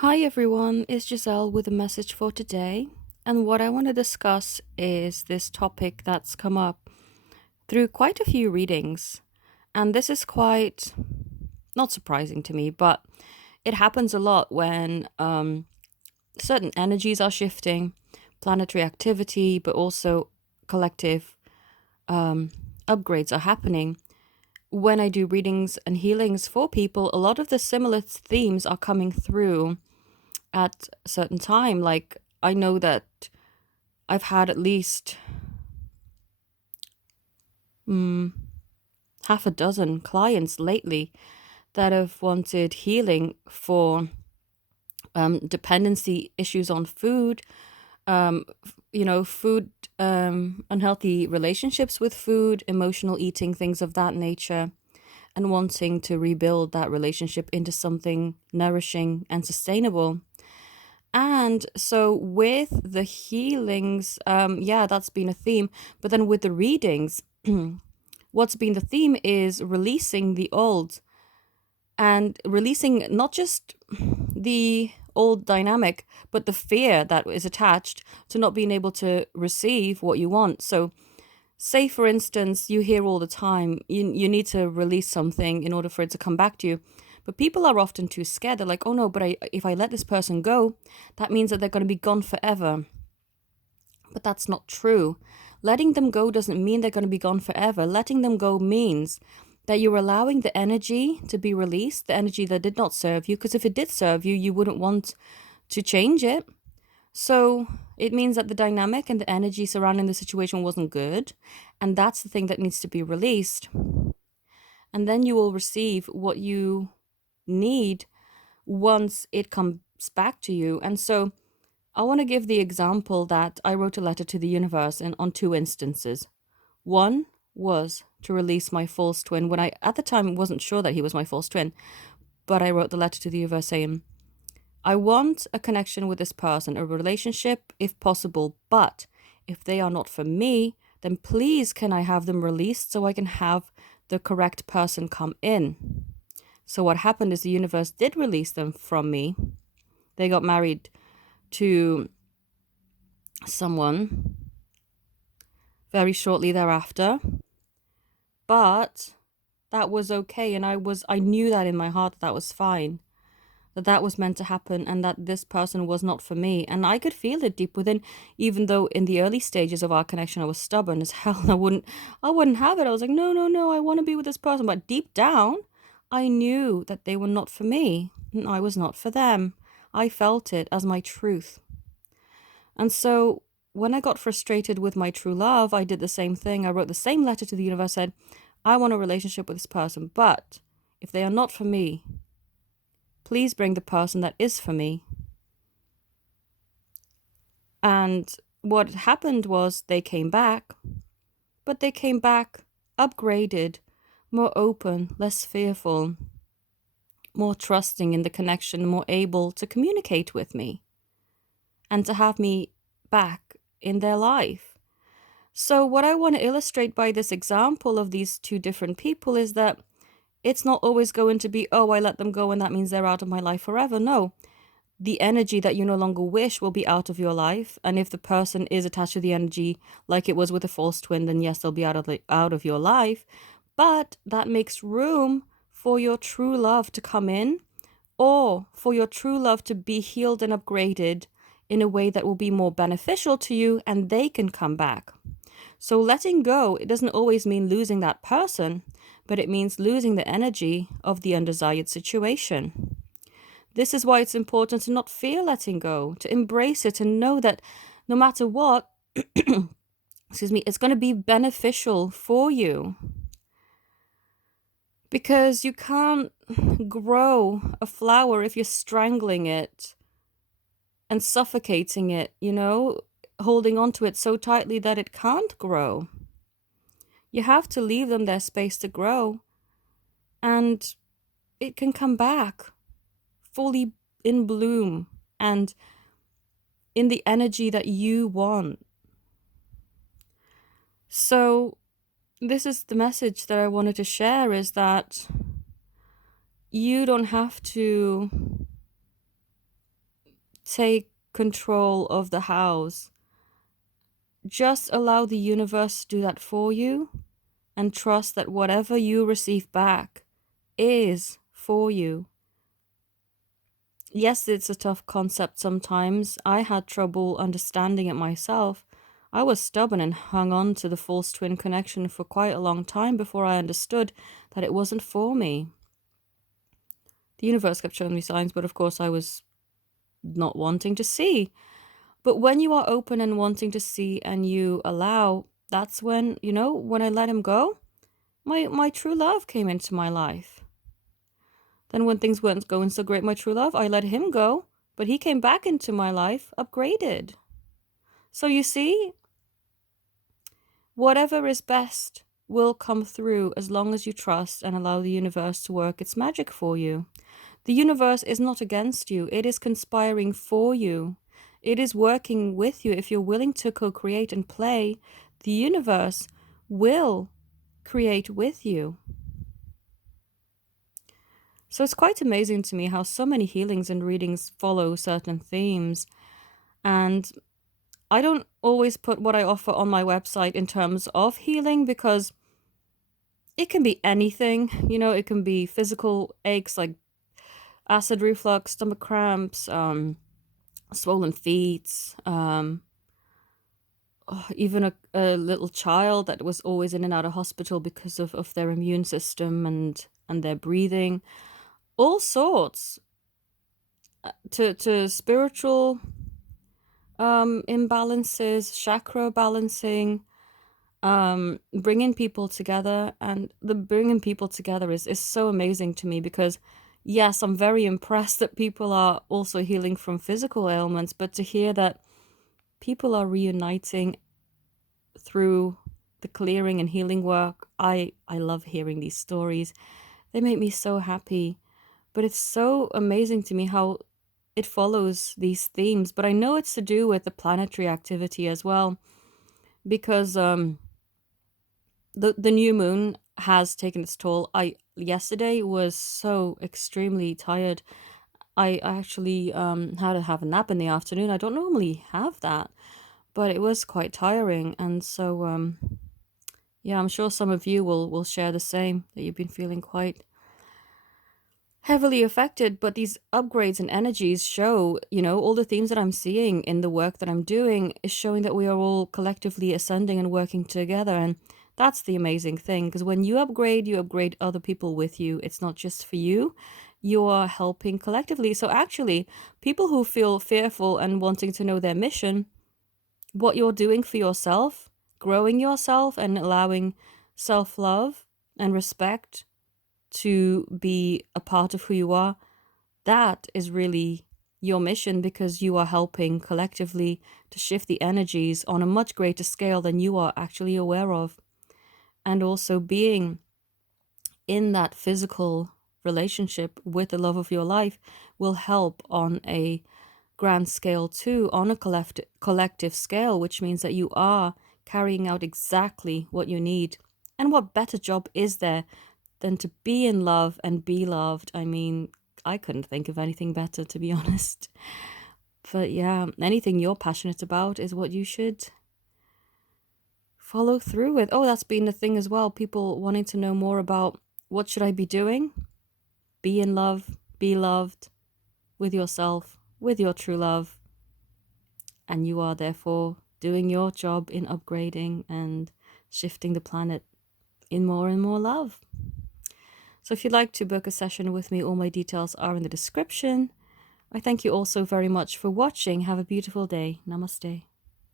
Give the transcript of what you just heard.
Hi everyone, it's Giselle with a message for today. And what I want to discuss is this topic that's come up through quite a few readings. And this is quite not surprising to me, but it happens a lot when certain energies are shifting, planetary activity, but also collective um, upgrades are happening. When I do readings and healings for people, a lot of the similar themes are coming through at a certain time. Like, I know that I've had at least mm, half a dozen clients lately that have wanted healing for dependency issues on food, food, unhealthy relationships with food, emotional eating, things of that nature, and wanting to rebuild that relationship into something nourishing and sustainable. And so with the healings, yeah, that's been a theme. But then with the readings, what's been the theme is releasing the old and releasing not just the old dynamic, but the fear that is attached to not being able to receive what you want. So, say for instance, you hear all the time, you need to release something in order for it to come back to you. But people are often too scared. They're like, oh no, but if I let this person go, that means that they're going to be gone forever. But that's not true. Letting them go doesn't mean they're going to be gone forever. Letting them go means that you're allowing the energy to be released, the energy that did not serve you. Because if it did serve you, you wouldn't want to change it. So it means that the dynamic and the energy surrounding the situation wasn't good. And that's the thing that needs to be released. And then you will receive what you need once it comes back to you. And so I want to give the example that I wrote a letter to the universe on two instances. One was to release my false twin when I, at the time, wasn't sure that he was my false twin, but I wrote the letter to the universe saying, I want a connection with this person, a relationship if possible, but if they are not for me, then please can I have them released so I can have the correct person come in? So what happened is the universe did release them from me. They got married to someone very shortly thereafter, but that was okay, and I knew that in my heart that was fine, that that was meant to happen, and that this person was not for me, and I could feel it deep within. Even though in the early stages of our connection I was stubborn as hell, I wouldn't have it. I was like, no, no, no, I want to be with this person, but deep down I knew that they were not for me and I was not for them. I felt it as my truth. And so when I got frustrated with my true love, I did the same thing. I wrote the same letter to the universe, said, I want a relationship with this person, but if they are not for me, please bring the person that is for me. And what happened was they came back, but they came back upgraded, more open, less fearful, more trusting in the connection, more able to communicate with me and to have me back in their life. So, what I want to illustrate by this example of these two different people is that it's not always going to be, oh, I let them go and that means they're out of my life forever. No, the energy that you no longer wish will be out of your life. And if the person is attached to the energy like it was with a false twin, then yes, they'll be out of your life. But that makes room for your true love to come in, or for your true love to be healed and upgraded in a way that will be more beneficial to you and they can come back. So letting go, it doesn't always mean losing that person, but it means losing the energy of the undesired situation. This is why it's important to not fear letting go, to embrace it and know that no matter what, excuse me, it's going to be beneficial for you. Because you can't grow a flower if you're strangling it and suffocating it, holding onto it so tightly that it can't grow. You have to leave them their space to grow, and it can come back fully in bloom and in the energy that you want. So, this is the message that I wanted to share, is that you don't have to take control of the house. Just allow the universe to do that for you and trust that whatever you receive back is for you. Yes, it's a tough concept sometimes. I had trouble understanding it myself. I was stubborn and hung on to the false twin connection for quite a long time before I understood that it wasn't for me. The universe kept showing me signs, but of course I was not wanting to see. But when you are open and wanting to see and you allow, that's when, when I let him go, my true love came into my life. Then when things weren't going so great, my true love, I let him go, but he came back into my life, upgraded. So you see, whatever is best will come through as long as you trust and allow the universe to work its magic for you. The universe is not against you. It is conspiring for you. It is working with you. If you're willing to co-create and play, the universe will create with you. So it's quite amazing to me how so many healings and readings follow certain themes. And I don't always put what I offer on my website in terms of healing because it can be anything. It can be physical aches like acid reflux, stomach cramps, swollen feet, even a little child that was always in and out of hospital because of their immune system and their breathing. All sorts. To spiritual imbalances, chakra balancing, bringing people together. And the bringing people together is so amazing to me because, yes, I'm very impressed that people are also healing from physical ailments, but to hear that people are reuniting through the clearing and healing work, I love hearing these stories. They make me so happy. But it's so amazing to me how it follows these themes. But I know it's to do with the planetary activity as well, because the new moon has taken its toll. I yesterday was so extremely tired. I actually had to have a nap in the afternoon. I don't normally have that, but it was quite tiring. And so yeah, I'm sure some of you will share the same, that you've been feeling quite heavily affected. But these upgrades and energies show, all the themes that I'm seeing in the work that I'm doing is showing that we are all collectively ascending and working together. And that's the amazing thing, because when you upgrade other people with you. It's not just for you. You are helping collectively. So actually, people who feel fearful and wanting to know their mission, what you're doing for yourself, growing yourself and allowing self-love and respect to be a part of who you are, that is really your mission, because you are helping collectively to shift the energies on a much greater scale than you are actually aware of. And also being in that physical relationship with the love of your life will help on a grand scale too, on a collective scale, which means that you are carrying out exactly what you need. And what better job is there than to be in love and be loved? I mean, I couldn't think of anything better, to be honest. But yeah, anything you're passionate about is what you should follow through with. Oh, that's been the thing as well. People wanting to know more about what should I be doing? Be in love, be loved with yourself, with your true love. And you are therefore doing your job in upgrading and shifting the planet in more and more love. So if you'd like to book a session with me, all my details are in the description. I thank you all so very much for watching. Have a beautiful day. Namaste.